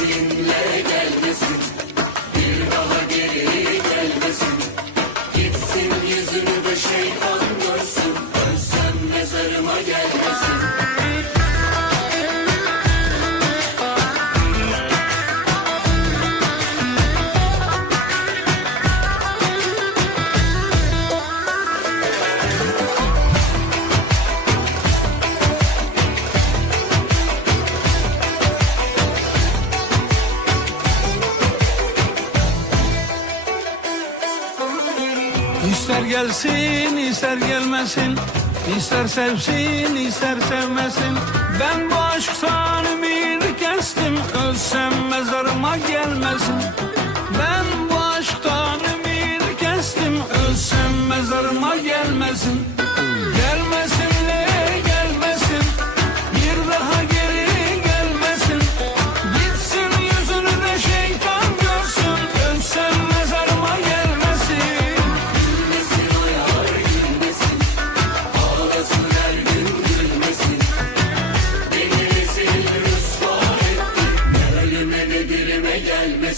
Bir daha geri gelmesin. Gitsin yüzünü de şeytan İster gelsin ister gelmesin. İster sevsin ister sevmesin. Ben bu aşktan ümit kestim. Ölsem mezarıma gelmesin.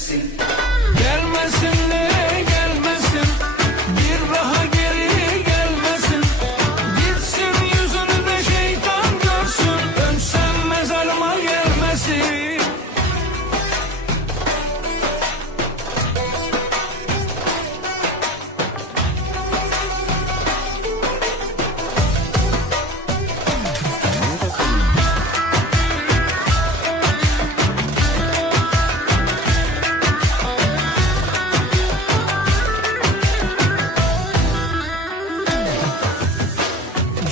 See.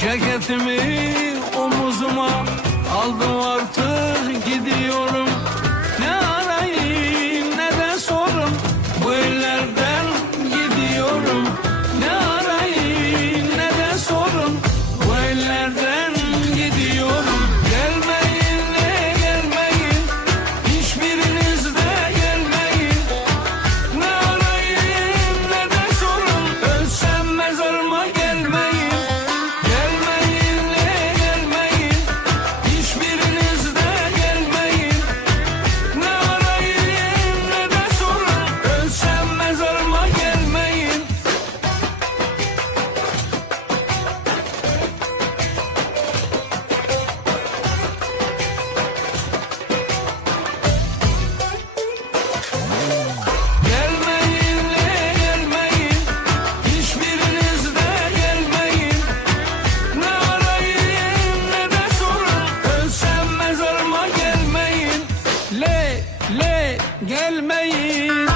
Ceketimi omuzuma aldım artık gidiyorum. Ne arayayım ne de sorum bu ellerden gidiyorum. Ne arayayım ne de sorum bu ellerden gelmeyin.